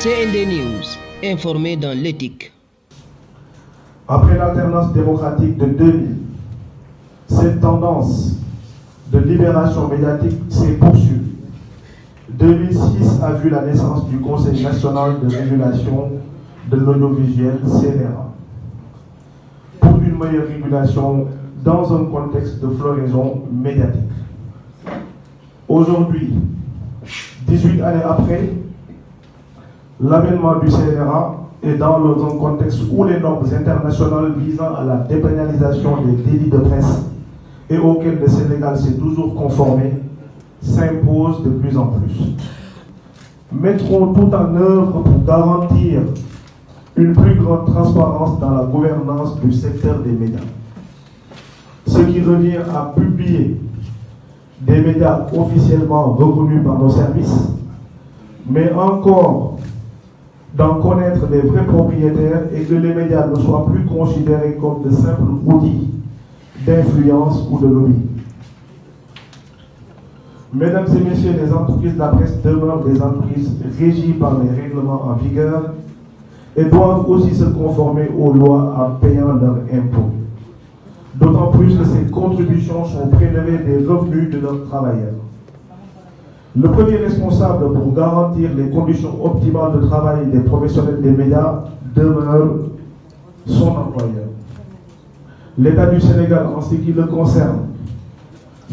CND News, informé dans l'éthique. Après l'alternance démocratique de 2000, cette tendance de libération médiatique s'est poursuivie. 2006 a vu la naissance du Conseil national de régulation de l'audiovisuel, CNRA, pour une meilleure régulation dans un contexte de floraison médiatique. Aujourd'hui, 18 années après, l'avènement du CNRA est dans un contexte où les normes internationales visant à la dépénalisation des délits de presse et auxquels le Sénégal s'est toujours conformé s'imposent de plus en plus. Mettrons tout en œuvre pour garantir une plus grande transparence dans la gouvernance du secteur des médias. Ce qui revient à publier des médias officiellement reconnus par nos services, mais encore d'en connaître les vrais propriétaires et que les médias ne soient plus considérés comme de simples outils d'influence ou de lobby. Mesdames et messieurs, les entreprises de la presse demeurent des entreprises régies par les règlements en vigueur et doivent aussi se conformer aux lois en payant leurs impôts. D'autant plus que ces contributions sont prélevées des revenus de leurs travailleurs. Le premier responsable pour garantir les conditions optimales de travail des professionnels des médias demeure son employeur. L'État du Sénégal, en ce qui le concerne,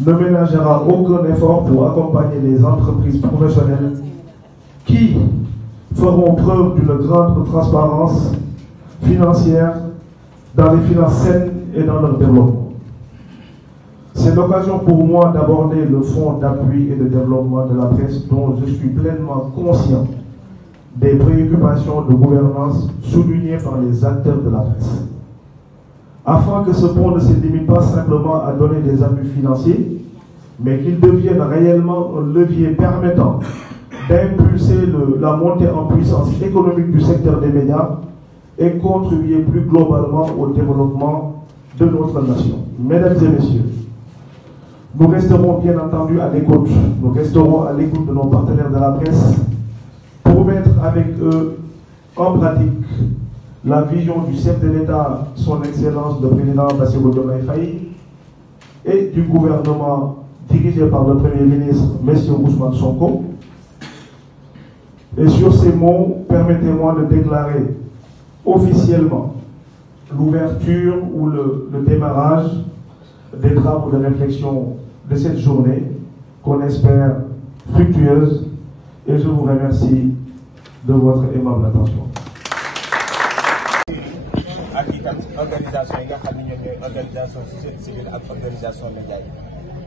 ne ménagera aucun effort pour accompagner les entreprises professionnelles qui feront preuve d'une grande transparence financière dans les finances saines et dans leur développement. C'est l'occasion pour moi d'aborder le fonds d'appui et de développement de la presse dont je suis pleinement conscient des préoccupations de gouvernance soulignées par les acteurs de la presse. Afin que ce fonds ne se limite pas simplement à donner des appuis financiers, mais qu'il devienne réellement un levier permettant d'impulser la montée en puissance économique du secteur des médias et contribuer plus globalement au développement de notre nation. Mesdames et messieurs, nous resterons bien entendu à l'écoute. Nous resterons à l'écoute de nos partenaires de la presse pour mettre avec eux en pratique la vision du chef de l'État, son Excellence le Président Bassirou Diomaye Faye, et du gouvernement dirigé par le Premier ministre, M. Ousmane Sonko. Et sur ces mots, permettez-moi de déclarer officiellement l'ouverture ou le démarrage des travaux de réflexion de cette journée qu'on espère fructueuse, et je vous remercie de votre aimable attention. ak itam organisation yi nga xam ne ñoom ñooy organisation société civile ak organisation média yi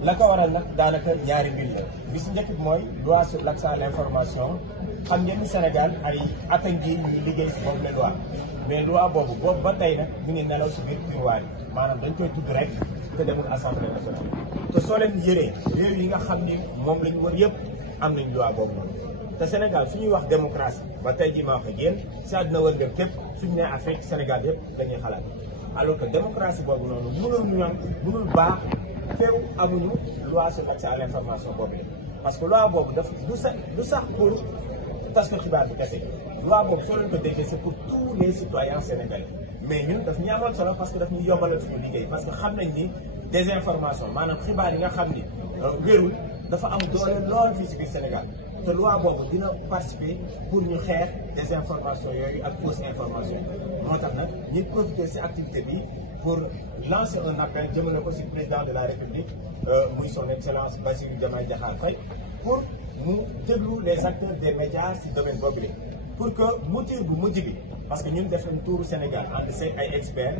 la ko waral nag daanaka ñaari mbir la bi si njëkk bi mooy loi sur l'accès à l'information xam ngeen ni Sénégal ay at a ngi ñuy liggéey si boobu la loi mais loi boobu ba tey nag ñu ngi nelaw si biir tiroir yi maanaam dañ koy tudd rek te demul assemblée nationale te soo leen yëree réew yi nga xam ni moom la ñu wër yëpp am nañ loi boobu te Sénégal su ñuy wax démocratie ba tey jii maa wax ak yéen si àdduna wër nga képp suñu nee Afrique Sénégal yëpp dañuy xalaat alors que démocratie boobu noonu mënul baax feew amuñu loi sur l'accès à l'information boobu parce que loi boobu daf du sax pour taskatu xibaar bi kese loi boobu soo leen ko déggee c'est pour tous les citoyens sénégalais mais ñun daf ñu amal solo parce que daf ñu yombalal suñu liggéey parce que xam nañ ni désinformation maanaam xibaar yi nga xam ni wérul dafa am doole lool fii si biir Sénégal te loi boobu dina participer pour ñu xeex désinformation yooyu ak fausse information moo tax nag ñuy profiter si activité bi pour lancer un appel jëmale ko si président de la République muy son excellence Bassirou Diomaye Diakhar Faye pour mu déglu les acteurs des médias si domaine boobu pour que mouture bu mujj bi parce que ñun def nañ tuuru Sénégal ànd seeg ay experts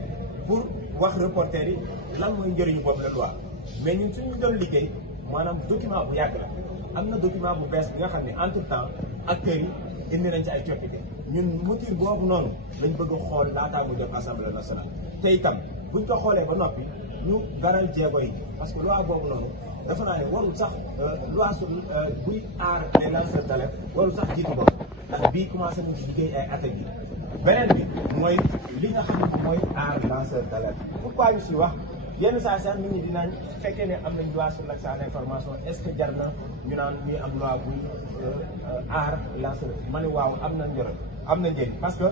pour wax reporters yi lan mooy njëriñu boobu la loi mais ñun suñu doon liggéey maanaam document bu yàgg la am na document bu bees bi nga xam ne entre temps acteurs yi indi nañ ci ay coppite ñun mouture boobu noonu lañ bëgg a xool laataa mu jot assemblée nationale te itam buñ ko xoolee ba noppi ñu garal jéego yi parce que loi boobu noonu dafa naa ne warul sax loi sur buy aar les lanceurs d'alerte warul sax jiitu boobu ndax bii commencé nañ ci liggéey ay at yi beneen bi mooy li nga xam ne mooy aar lanceur d'alerte. pourquoi ñu si wax yenn saa sax nit ñi dinañ fekkee ne am nañ droit sur l'accès à l'information est-ce que jar na ñu naan ñuy am loi buy aar lanceur ma ne waaw am na njëriñ am na njëriñ parce que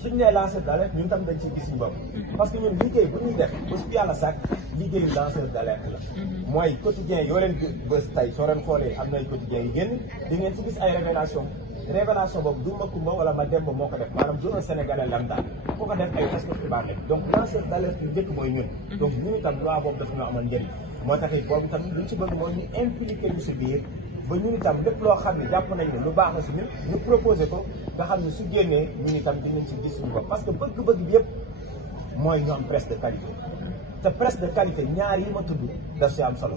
suñu nee lanceur d'alerte ñun tam dañ ciy gis suñu bopp. parce que ñun liggéey bu ñuy def ba su yàlla sàkk liggéeyu lanceur d'alerte la. mooy quotidien yoo leen bés tey soo leen xoolee am na ay quotidien yu génn di ngeen si gis ay révélation boobu du ma Kumba wala ma Demba moo ko def maanaam du un sénégalais lambda ku ko def ay taskatu xibaar lañ donc lanceur d'alerte yu njëkk mooy ñun. donc ñun itam loi boobu daf ñoo amal njëriñ moo tax it boobu tamit luñ ci bëgg mooy ñu impliqué ñu si biir ba ñun itam lépp loo xam ne jàpp nañ ne lu baax la si ñun ñu proposé ko nga xam ne su génnee ñun itam dinañ si gis suñu bopp parce que bëgg-bëgg bi yëpp mooy ñu am presse de qualité te presse de qualité ñaar yi ma tudd daf si am solo.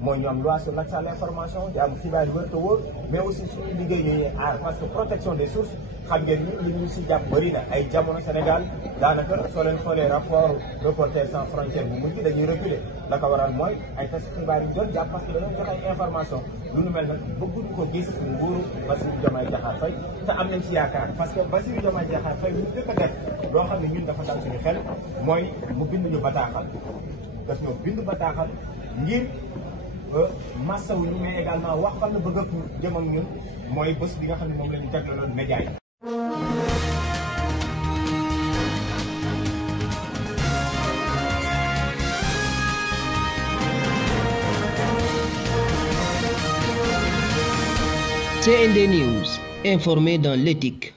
mooy ñu am loi sur l'accès à l'information di am xibaar yu wér te wóor mais aussi suñu liggéey ñuy aar parce que protection des sources xam ngeen ni ñu si jàpp bëri na ay jamono Sénégal daanaka soo leen xoolee rapport Reporters sans frontières bu mujj dañuy reculer la ko waral mooy ay tas xibaar yu doon jàpp parce que dañoo joxe ay information lu nu mel nag bëgguñu ko gis nguuru Bassirou Diomaye Diakhar Faye te am nañ si yaakaar parce que Bassirou Diomaye Diakhar Faye ñu njëkk a def loo xam ne ñun dafa dal suñu xel mooy mu bind ñu bataaxal daf ñoo bind bataaxal ngir massawuñu mais également wax fan la bëgg a jëm ak ñun mooy bés bi nga xam ne moom la ñu jagleeloon média yi. CND News, informé dans l'éthique.